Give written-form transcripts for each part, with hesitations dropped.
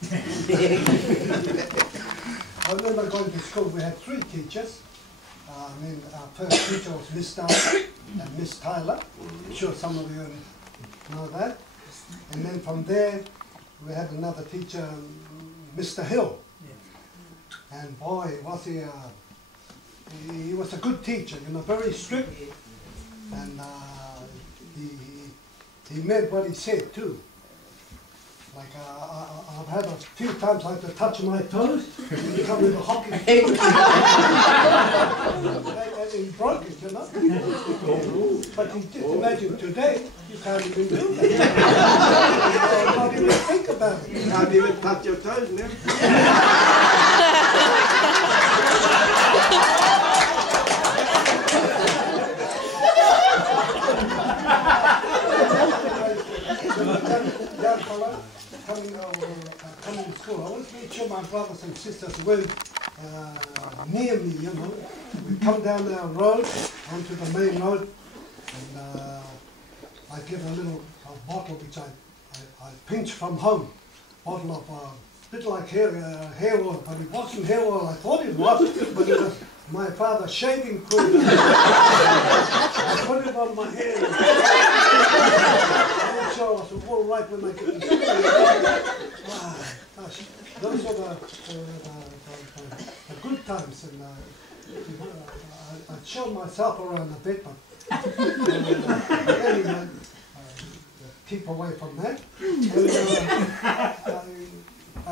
I remember going to school, we had 3 teachers. Our first teacher was Miss Tyler and Miss Tyler. I'm sure some of you know that. And then from there, we had another teacher, Mr. Hill. And boy, was he was a good teacher, you know, very strict. And he meant what he said too. Like I've had a few times I had to touch my toes, and he come with a hockey stick. And he broke it, you know. But you just imagine today, you can't even do that. You can't even think about it. You can't even touch your toes now. Young fellow coming to school, I always made sure my brothers and sisters were near me, you know. We'd come down our road, onto the main road, and I'd get a little bottle which I pinched from home. Bottle of a bit like hair oil, but it wasn't hair oil, I thought it was, but it was my father's shaving cream. I put it on my hair. I was sure I was all right when I get to school. Gosh, those were the good times, and I'd show myself around a bit, but anyway, keep away from that. And, I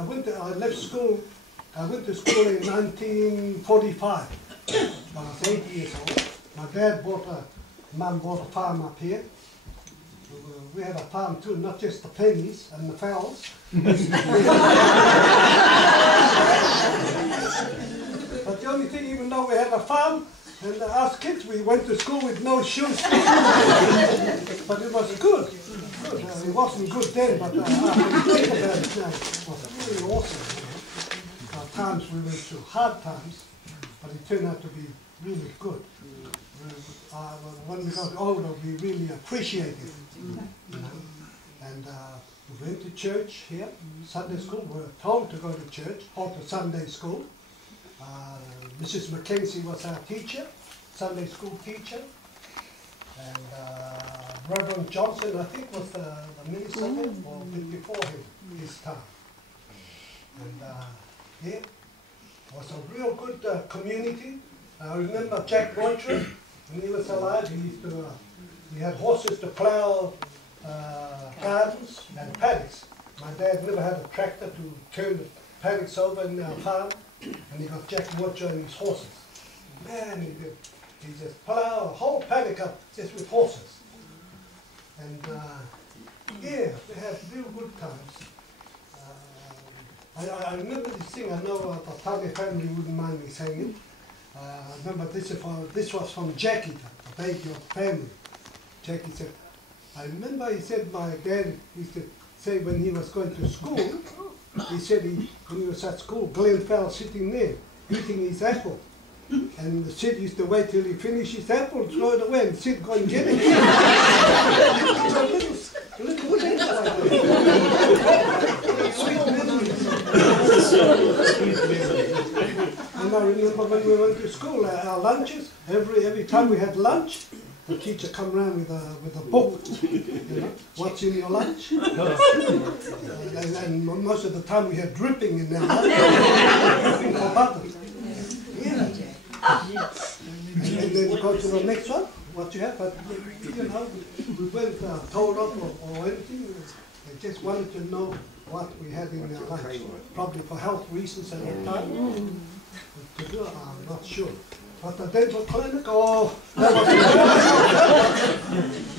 left school. I went to school in 1945. I was 8 years old. My dad Mum bought a farm up here. We had a farm too, not just the pennies and the fowls. But the only thing, even though we had a farm, and us kids, we went to school with no shoes. But it was good. It wasn't good then, but after you think about it now, it was really awesome. Times we went through hard times, but it turned out to be really good. When we got older, we really appreciated it, you know. And we went to church here, Sunday school. We were told to go to church, or to Sunday school. Mrs. Mackenzie was our teacher, Sunday school teacher. And Reverend Johnson, I think, was the minister then, or before him, his time. And yeah, it was a real good community. I remember Jack Roytron, when he was alive, he had horses to plough gardens and paddocks. My dad never had a tractor to turn the paddocks over in our farm, and he got Jack Roytron and his horses. Man, he just ploughed a whole paddock up just with horses. And yeah, we had real good times. I remember this thing, I know the Pakanae family wouldn't mind me saying it. I remember this was from Jackie, the baby of the family. Jackie said, I remember he said my dad used to say when he was going to school, he said when he was at school, Glenn fell sitting there eating his apple. And Sid used to wait till he finished his apple, throw it away, and Sid go and get it. little things like that. Sweet memories. And I remember when we went to school, our lunches, every time we had lunch, the teacher come around with a book, you know, what's in your lunch? And most of the time we had dripping in our lunch, dripping for butter. Yeah. And then go to the next one, what you have, but you know, we weren't told off or anything. They just wanted to know what we had in our lunch, probably for health reasons at the time. To do it, I'm not sure. But the dental clinic, oh, that was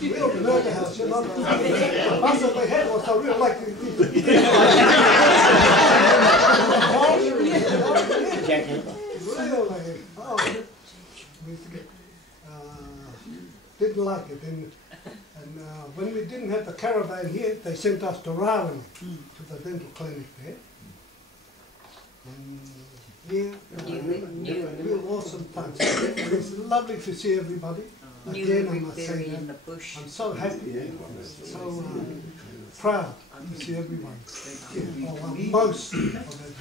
a real murder house, you know. The bus that they had was a real like didn't like it. And when we didn't have the caravan here, they sent us to Rowan, to the dental clinic there. And yeah, real awesome times. It's lovely to see everybody. Again, I must say that. I'm so happy. proud to see everyone here, or most of everyone.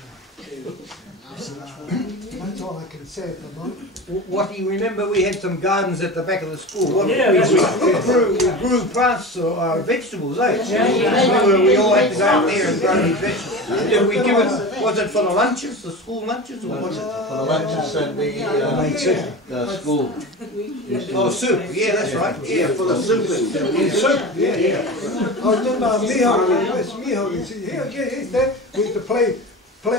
That's all I can say at the moment. What do you remember? We had some gardens at the back of the school. What, Yeah, we, that's right. we grew plants or vegetables, eh? We all had to go out there and grow these vegetables. Did we give it? Was it for the lunches, the school lunches, or was it For the lunches and the school. oh soup? Yeah, that's right. Yeah, For the siblings. Soup, yeah. I remember Miho, where's Miho? He's there. We used to play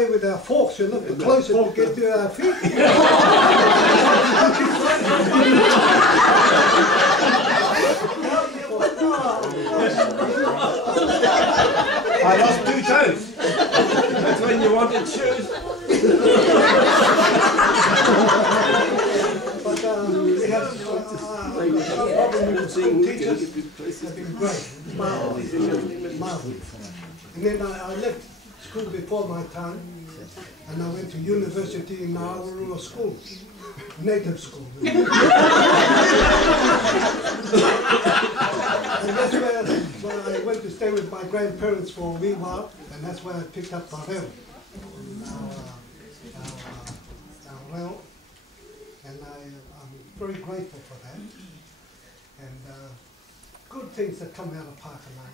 with our forks, you know, the closer we get to our feet. I lost 2 toes. That's when you wanted shoes. But we had teachers have been great, marvelous. And then I left school before my time, and I went to university in Nauru school, native school. And that's where I went to stay with my grandparents for a wee while, and that's where I picked up korero, our reo, and I'm very grateful for that. And good things that come out of Pakanae.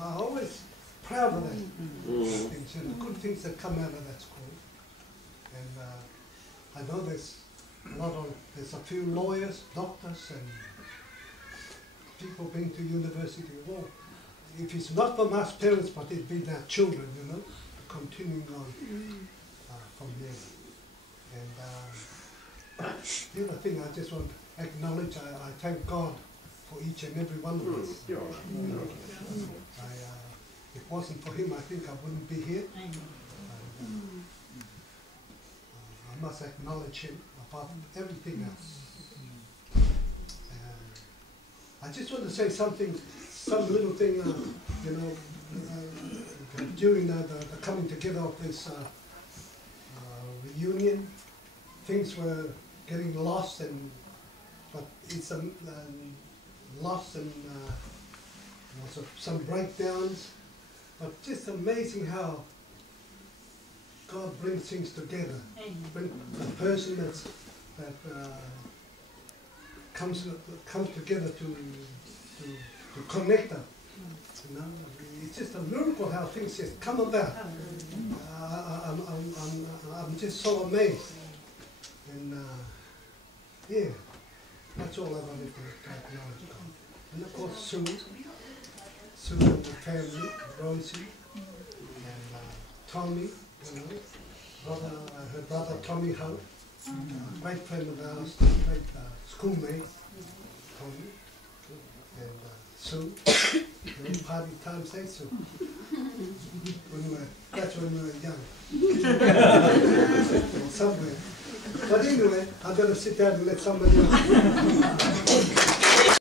I always proud of that. Things, you know, good things that come out of that school. And I know there's a few lawyers, doctors, and people been to university. Well, if it's not from us parents, but it's been our children, you know, continuing on from there. And the other thing I just want to acknowledge, I thank God for each and every one of us. You know, if it wasn't for him, I think I wouldn't be here. I must acknowledge him above everything else. I just want to say something, some little thing, you know, during the coming together of this reunion, things were getting lost, but it's lost and also some breakdowns. But just amazing how God brings things together. Bring a person that comes together to connect them. You know, it's just a miracle how things just come about. I'm just so amazed. And yeah, that's all I wanted to acknowledge God. And of course, Sue and the family, Rosie, and Tommy, you know, her brother Tommy Howe, great friend of ours, great schoolmate, Tommy, and Sue, you know, party time, say Sue. That's when we were young. Somewhere. But anyway, I'm going to sit down and let somebody else.